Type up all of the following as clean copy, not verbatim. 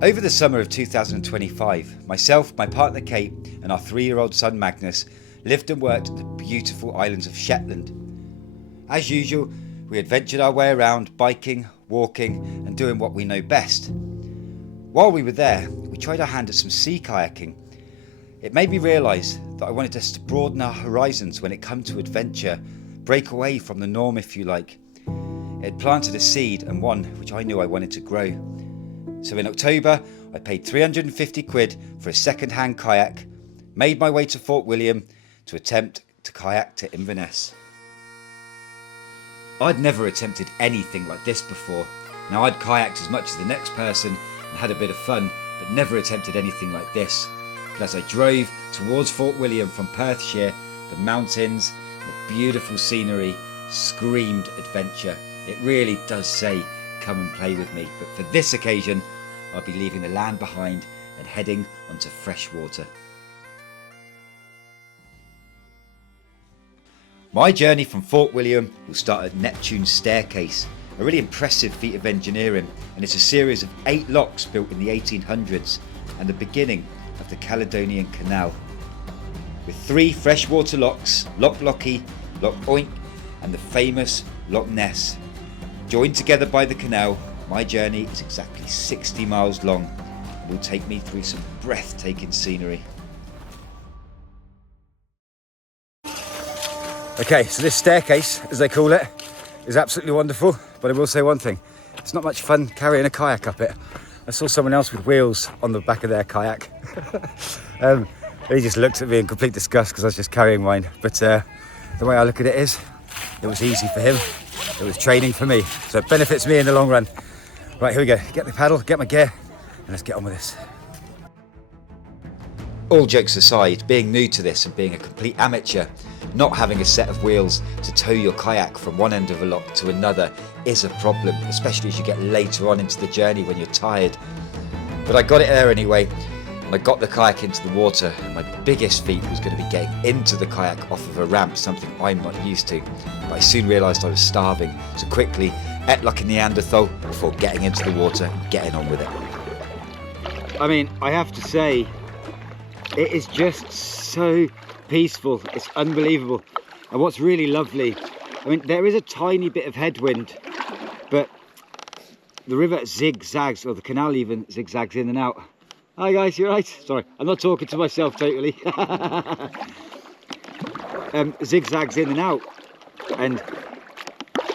Over the summer of 2025, myself, my partner Kate and our 3-year-old son Magnus lived and worked at the beautiful islands of Shetland. As usual, we adventured our way around, biking, walking and doing what we know best. While we were there, we tried our hand at some sea kayaking. It made me realise that I wanted us to broaden our horizons when it came to adventure, break away from the norm if you like. It had planted a seed and one which I knew I wanted to grow. So in October, I paid 350 quid for a second-hand kayak, made my way to Fort William to attempt to kayak to Inverness. I'd never attempted anything like this before. Now I'd kayaked as much as the next person and had a bit of fun, but never attempted anything like this. But as I drove towards Fort William from Perthshire, the mountains, the beautiful scenery screamed adventure. It really does say, come and play with me. But for this occasion, I'll be leaving the land behind and heading onto fresh water. My journey from Fort William will start at Neptune's Staircase, a really impressive feat of engineering, and it's a series of 8 locks built in the 1800s and the beginning of the Caledonian Canal. With 3 freshwater locks, Loch Lochy, Loch Oink and the famous Loch Ness. Joined together by the canal, my journey is exactly 60 miles long and will take me through some breathtaking scenery. Okay, so this staircase, as they call it, is absolutely wonderful, but I will say one thing, it's not much fun carrying a kayak up it. I saw someone else with wheels on the back of their kayak. He just looked at me in complete disgust because I was just carrying mine, but the way I look at it is, it was easy for him, it was training for me, so it benefits me in the long run. Right, here we go, get the paddle, get my gear, and let's get on with this. All jokes aside, being new to this and being a complete amateur, not having a set of wheels to tow your kayak from one end of a loch to another is a problem, especially as you get later on into the journey when you're tired. But I got it there anyway, and I got the kayak into the water, and my biggest feat was going to be getting into the kayak off of a ramp, something I'm not used to. But I soon realised I was starving, so quickly ate like a Neanderthal before getting into the water and getting on with it. I mean, I have to say, it is just so peaceful, it's unbelievable. And what's really lovely, I mean, there is a tiny bit of headwind, but the river zigzags, or the canal even zigzags in and out. Hi guys, you alright? Sorry, I'm not talking to myself totally. Zigzags in and out, and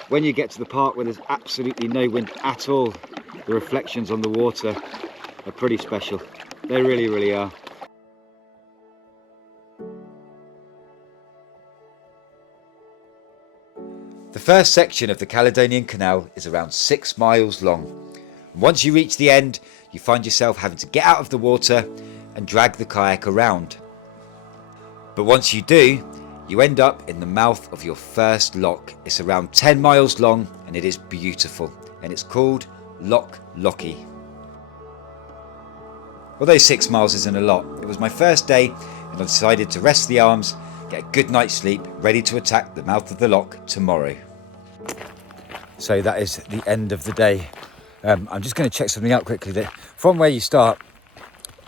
when you get to the part where there's absolutely no wind at all, the reflections on the water are pretty special. They really, really are. The first section of the Caledonian Canal is around 6 miles long. Once you reach the end, you find yourself having to get out of the water and drag the kayak around. But once you do, you end up in the mouth of your first loch. It's around 10 miles long and it is beautiful, and it's called Loch Lochy. Although 6 miles isn't a lot, it was my first day and I decided to rest the arms, get a good night's sleep, ready to attack the mouth of the loch tomorrow. So that is the end of the day. I'm just going to check something out quickly. That from where you start,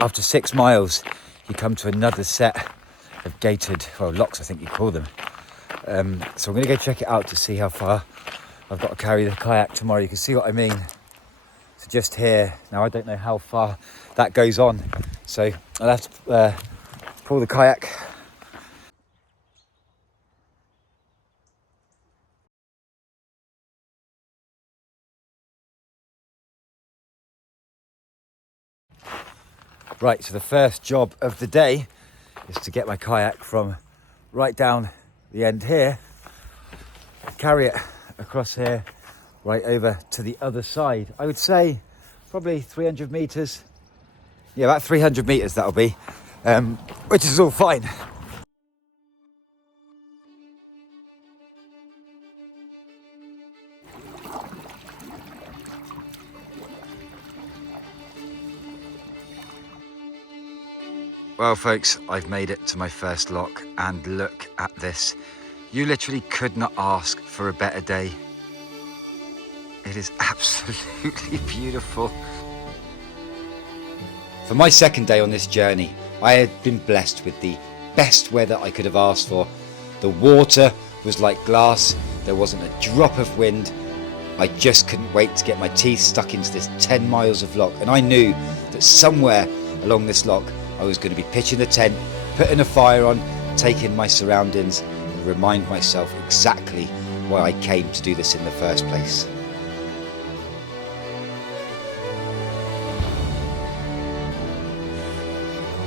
after 6 miles, you come to another set of gated, well, locks I think you call them. So I'm going to go check it out to see how far I've got to carry the kayak tomorrow. You can see what I mean. So just here, now I don't know how far that goes on. So I'll have to pull the kayak. Right, so the first job of the day is to get my kayak from right down the end here, carry it across here, right over to the other side. I would say probably 300 metres. Yeah, about 300 metres that'll be, which is all fine. Well folks, I've made it to my first loch and look at this. You literally could not ask for a better day. It is absolutely beautiful. For my second day on this journey, I had been blessed with the best weather I could have asked for. The water was like glass, there wasn't a drop of wind. I just couldn't wait to get my teeth stuck into this 10 miles of loch, and I knew that somewhere along this loch I was going to be pitching a tent, putting a fire on, taking my surroundings, and remind myself exactly why I came to do this in the first place.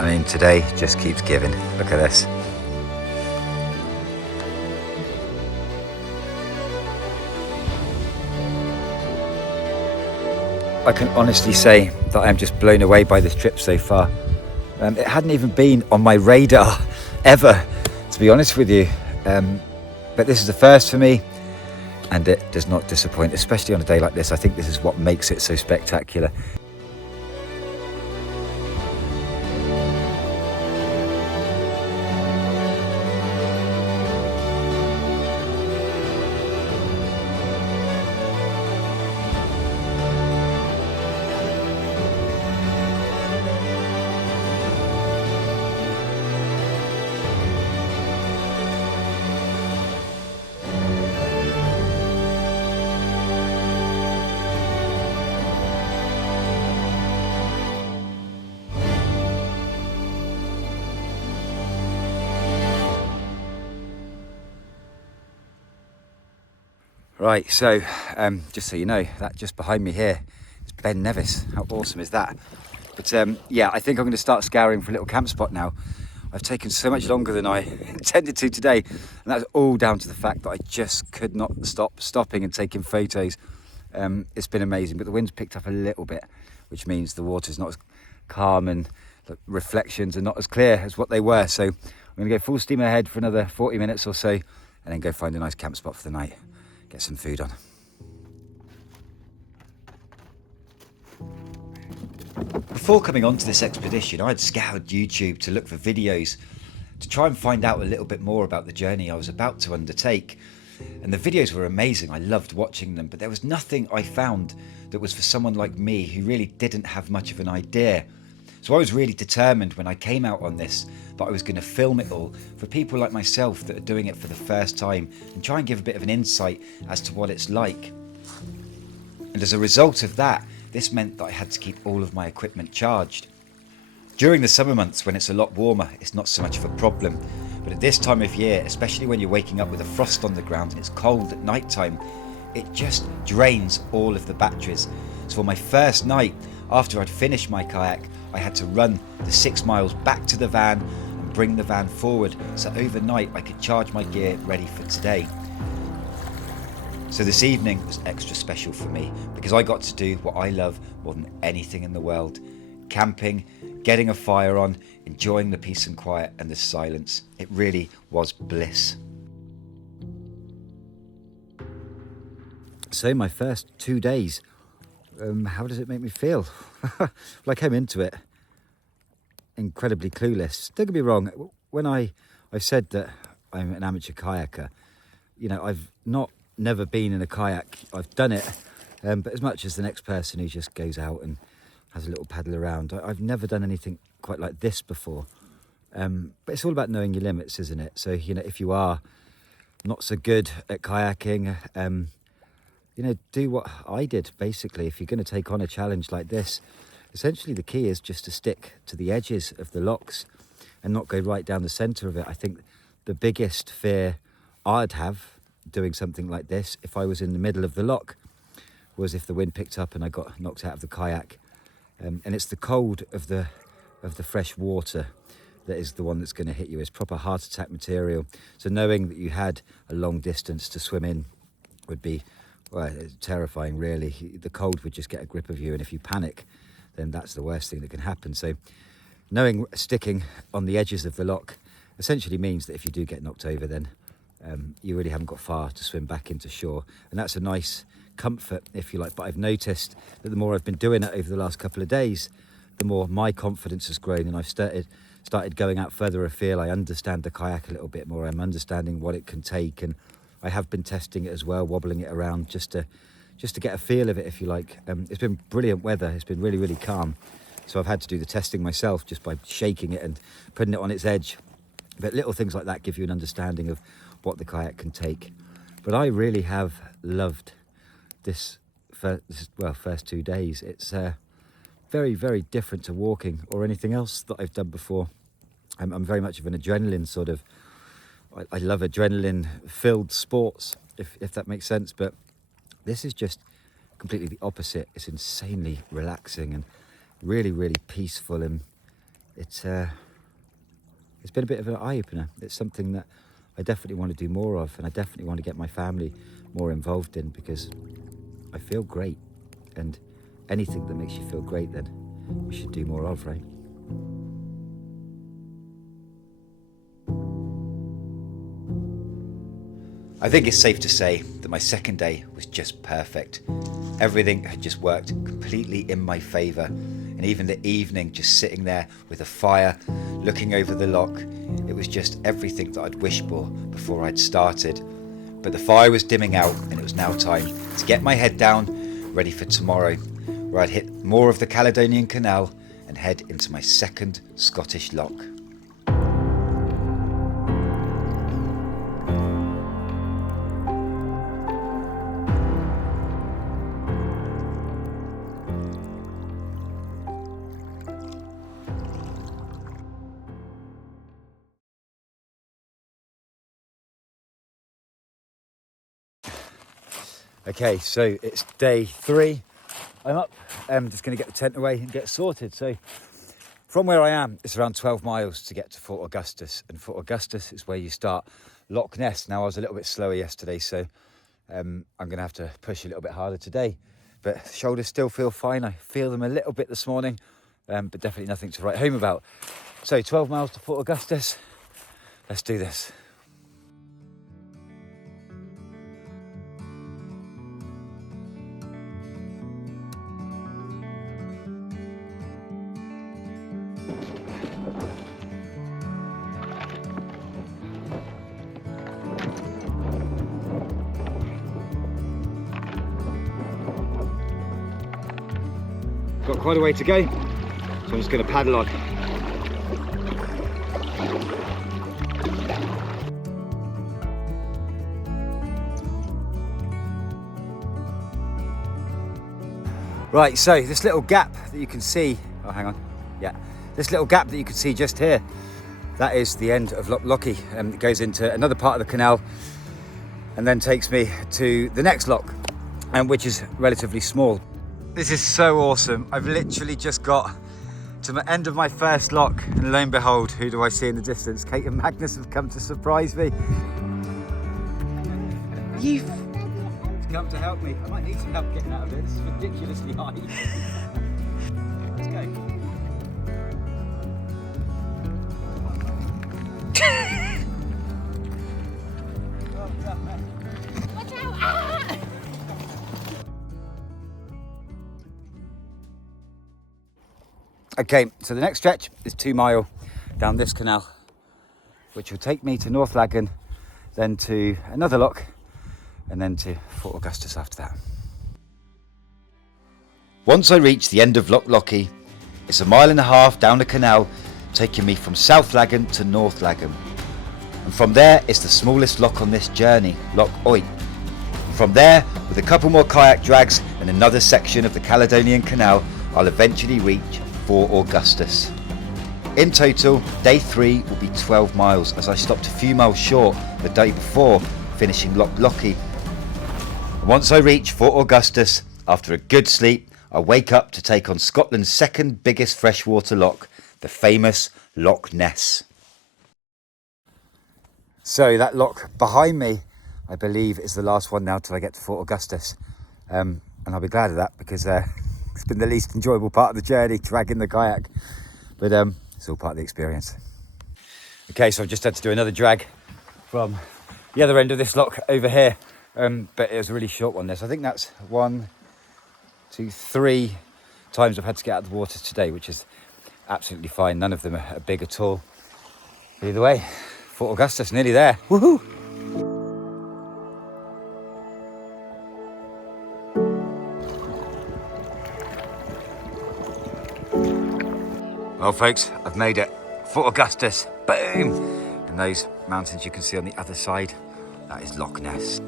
I mean, today just keeps giving. Look at this. I can honestly say that I'm just blown away by this trip so far. It hadn't even been on my radar ever, to be honest with you. But this is the first for me, and it does not disappoint, especially on a day like this. I think this is what makes it so spectacular. Right, so just so you know, that just behind me here is Ben Nevis. How awesome is that? But yeah, I think I'm going to start scouring for a little camp spot now. I've taken so much longer than I intended to today, and that's all down to the fact that I just could not stop stopping and taking photos. It's been amazing, but the wind's picked up a little bit, which means the water's not as calm and the reflections are not as clear as what they were. So I'm going to go full steam ahead for another 40 minutes or so, and then go find a nice camp spot for the night. Get some food on. Before coming onto this expedition, I had scoured YouTube to look for videos to try and find out a little bit more about the journey I was about to undertake. And the videos were amazing, I loved watching them, but there was nothing I found that was for someone like me who really didn't have much of an idea. So I was really determined when I came out on this that I was going to film it all for people like myself that are doing it for the first time and try and give a bit of an insight as to what it's like. And as a result of that, this meant that I had to keep all of my equipment charged. During the summer months when it's a lot warmer, it's not so much of a problem, but at this time of year, especially when you're waking up with a frost on the ground and it's cold at night time, it just drains all of the batteries. So for my first night, after I'd finished my kayak, I had to run the 6 miles back to the van and bring the van forward so overnight I could charge my gear ready for today. So this evening was extra special for me because I got to do what I love more than anything in the world: camping, getting a fire on, enjoying the peace and quiet and the silence. It really was bliss. So my first 2 days, how does it make me feel? Well, I came into it incredibly clueless. Don't get me wrong, when I've said that I'm an amateur kayaker, you know, I've never been in a kayak. I've done it, but as much as the next person who just goes out and has a little paddle around, I've never done anything quite like this before. But it's all about knowing your limits, isn't it? So, you know, if you are not so good at kayaking, you know, do what I did, basically. If you're going to take on a challenge like this, essentially the key is just to stick to the edges of the lochs and not go right down the centre of it. I think the biggest fear I'd have doing something like this, if I was in the middle of the loch, was if the wind picked up and I got knocked out of the kayak. And it's the cold of the fresh water that is the one that's going to hit you. It's proper heart attack material. So knowing that you had a long distance to swim in would be, well, terrifying, really. The cold would just get a grip of you, and if you panic, then that's the worst thing that can happen. So knowing sticking on the edges of the loch essentially means that if you do get knocked over, then you really haven't got far to swim back into shore. And that's a nice comfort, if you like. But I've noticed that the more I've been doing it over the last couple of days, the more my confidence has grown, and I've started going out further afield. I understand the kayak a little bit more. I'm understanding what it can take, and I have been testing it as well, wobbling it around just to get a feel of it, if you like. It's been brilliant weather. It's been really, really calm. So I've had to do the testing myself just by shaking it and putting it on its edge. But little things like that give you an understanding of what the kayak can take. But I really have loved this first 2 days. It's very, very different to walking or anything else that I've done before. I'm very much of an adrenaline sort of, I love adrenaline-filled sports, if that makes sense. But this is just completely the opposite. It's insanely relaxing and really, really peaceful, and it's been a bit of an eye-opener. It's something that I definitely want to do more of, and I definitely want to get my family more involved in, because I feel great, and anything that makes you feel great, then we should do more of, right? I think it's safe to say that my second day was just perfect. Everything had just worked completely in my favour, and even the evening, just sitting there with a fire, looking over the loch, it was just everything that I'd wished for before I'd started. But the fire was dimming out, and it was now time to get my head down, ready for tomorrow, where I'd hit more of the Caledonian Canal and head into my second Scottish loch. Okay, so it's day 3. I'm up. I'm just going to get the tent away and get sorted. So from where I am, it's around 12 miles to get to Fort Augustus. And Fort Augustus is where you start Loch Ness. Now, I was a little bit slower yesterday, so I'm going to have to push a little bit harder today. But shoulders still feel fine. I feel them a little bit this morning, but definitely nothing to write home about. So 12 miles to Fort Augustus. Let's do this. Got quite a way to go, so I'm just going to paddle on. Right, so this little gap that you can see, oh hang on, yeah, this little gap that you can see just here, that is the end of Loch Lochy. It goes into another part of the canal and then takes me to the next loch, which is relatively small. This is so awesome. I've literally just got to the end of my first loch, and lo and behold, who do I see in the distance? Kate and Magnus have come to surprise me. You've come to help me. I might need some help getting out of it. This is ridiculously high. Let's go. Watch out! Ah! Okay, so the next stretch is 2 mile down this canal, which will take me to North Lagan, then to another loch, and then to Fort Augustus after that. Once I reach the end of Loch Lochy, it's 1.5 miles down the canal, taking me from South Lagan to North Lagan. And from there, it's the smallest loch on this journey, Loch Oit. And from there, with a couple more kayak drags and another section of the Caledonian Canal, I'll eventually reach Fort Augustus. In total, day 3 will be 12 miles, as I stopped a few miles short the day before, finishing Loch Lochy. Once I reach Fort Augustus, after a good sleep, I wake up to take on Scotland's second biggest freshwater loch, the famous Loch Ness. So that loch behind me, I believe, is the last one now till I get to Fort Augustus. And I'll be glad of that, because it's been the least enjoyable part of the journey, dragging the kayak. But it's all part of the experience. Okay, so I've just had to do another drag from the other end of this loch over here. But it was a really short one. I think that's 1, 2, 3 times I've had to get out of the water today, which is absolutely fine. None of them are big at all. Either way, Fort Augustus, nearly there. Woohoo! Well folks, I've made it. Fort Augustus, boom! And those mountains you can see on the other side, that is Loch Ness.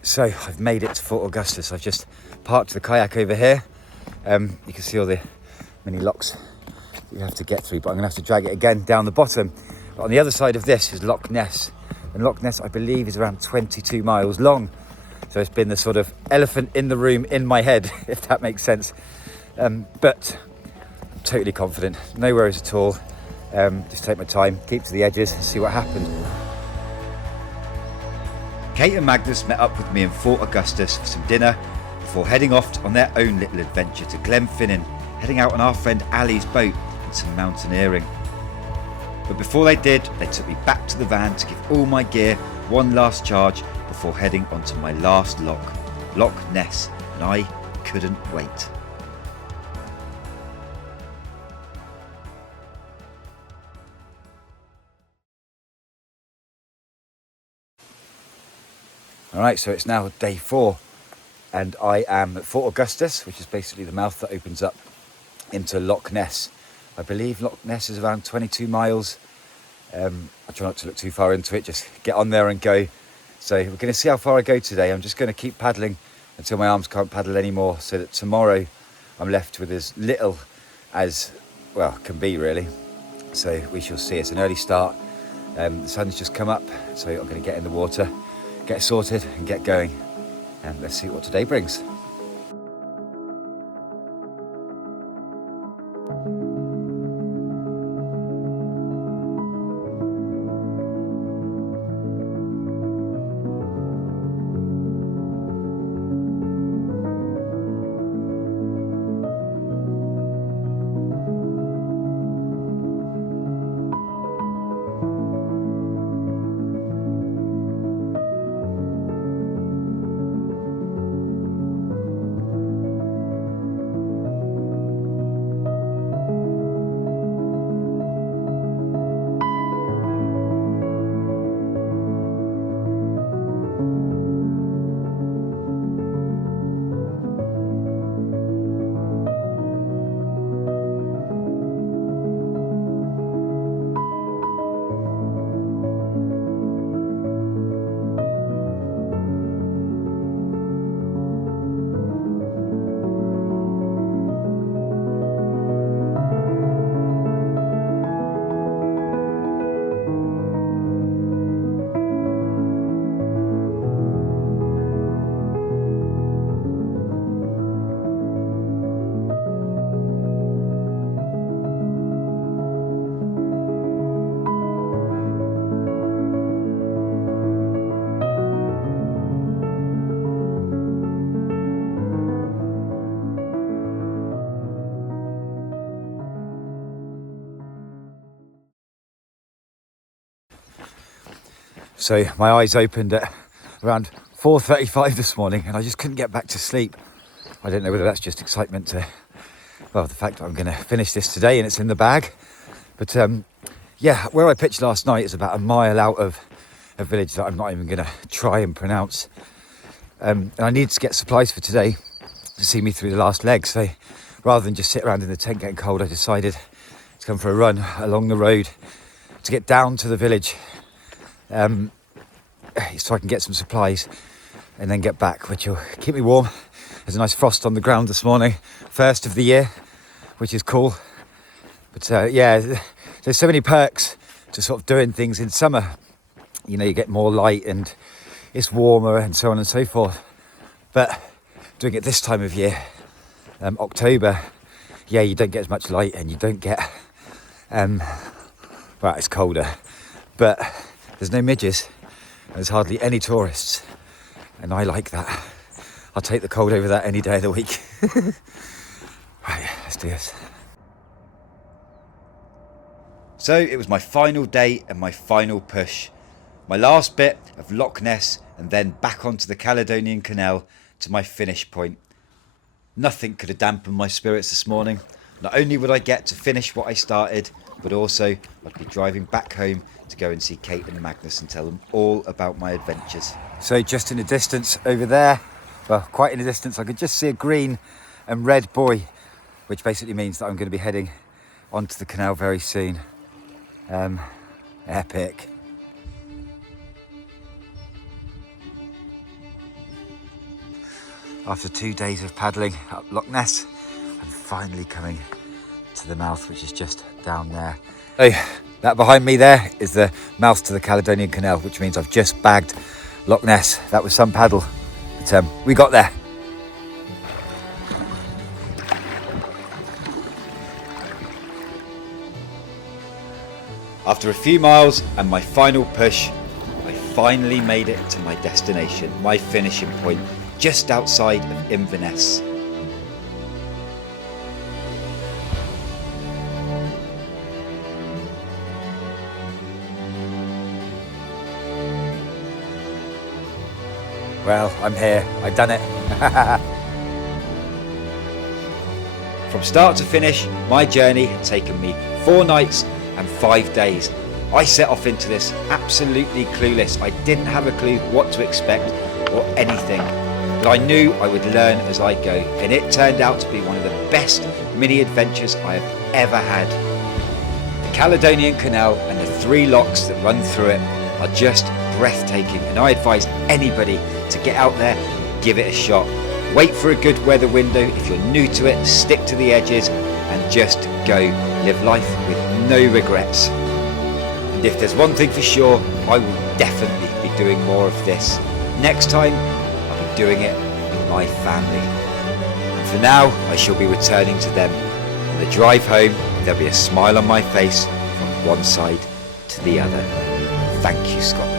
So I've made it to Fort Augustus. I've just parked the kayak over here. You can see all the many locks that you have to get through, but I'm gonna have to drag it again down the bottom. But on the other side of this is Loch Ness. And Loch Ness, I believe, is around 22 miles long. So it's been the sort of elephant in the room in my head, if that makes sense. But I'm totally confident, no worries at all. Just take my time, keep to the edges and see what happens. Kate and Magnus met up with me in Fort Augustus for some dinner before heading off on their own little adventure to Glen, heading out on our friend Ali's boat and some mountaineering. But before they did, they took me back to the van to give all my gear one last charge before heading onto my last loch, Loch Ness, and I couldn't wait. Alright, so it's now day 4 and I am at Fort Augustus, which is basically the mouth that opens up into Loch Ness. I believe Loch Ness is around 22 miles. I try not to look too far into it, just get on there and go. So we're going to see how far I go today. I'm just going to keep paddling until my arms can't paddle anymore, so that tomorrow I'm left with as little as, well, can be really. So we shall see. It's an early start. The sun's just come up, so I'm going to get in the water, get sorted and get going. And let's see what today brings. So my eyes opened at around 4:35 this morning and I just couldn't get back to sleep. I don't know whether that's just excitement to, well, the fact that I'm going to finish this today and it's in the bag. But yeah, where I pitched last night is about a mile out of a village that I'm not even going to try and pronounce. And I need to get supplies for today to see me through the last leg. So rather than just sit around in the tent getting cold, I decided to come for a run along the road to get down to the village. So I can get some supplies and then get back, which will keep me warm. There's a nice frost on the ground this morning, first of the year, which is cool. But yeah, there's so many perks to sort of doing things in summer. You know, you get more light and it's warmer and so on and so forth. But doing it this time of year, October, yeah, you don't get as much light and you don't get, well, it's colder, but there's no midges. There's hardly any tourists, and I like that. I'll take the cold over that any day of the week. Right, let's do this. So it was my final day and my final push. My last bit of Loch Ness and then back onto the Caledonian Canal to my finish point. Nothing could have dampened my spirits this morning. Not only would I get to finish what I started, but also I'd be driving back home to go and see Kate and Magnus and tell them all about my adventures. So just in the distance over there, well, quite in the distance, I could just see a green and red buoy which basically means that I'm going to be heading onto the canal very soon. Epic. After 2 days of paddling up Loch Ness, I'm finally coming to the mouth, which is just down there. So that behind me there is the mouth to the Caledonian Canal, which means I've just bagged Loch Ness. That was some paddle, but we got there. After a few miles and my final push, I finally made it to my destination, my finishing point, just outside of Inverness. Well, I'm here. I've done it. From start to finish, my journey had taken me 4 nights and 5 days. I set off into this absolutely clueless. I didn't have a clue what to expect or anything, but I knew I would learn as I go, and it turned out to be one of the best mini adventures I have ever had. The Caledonian Canal and the 3 lochs that run through it are just breathtaking, and I advise anybody to get out there, give it a shot. Wait for a good weather window. If you're new to it, stick to the edges and just go. Live life with no regrets. And if there's one thing for sure, I will definitely be doing more of this. Next time, I'll be doing it with my family. And for now, I shall be returning to them. On the drive home, there'll be a smile on my face from one side to the other. Thank you, Scotland.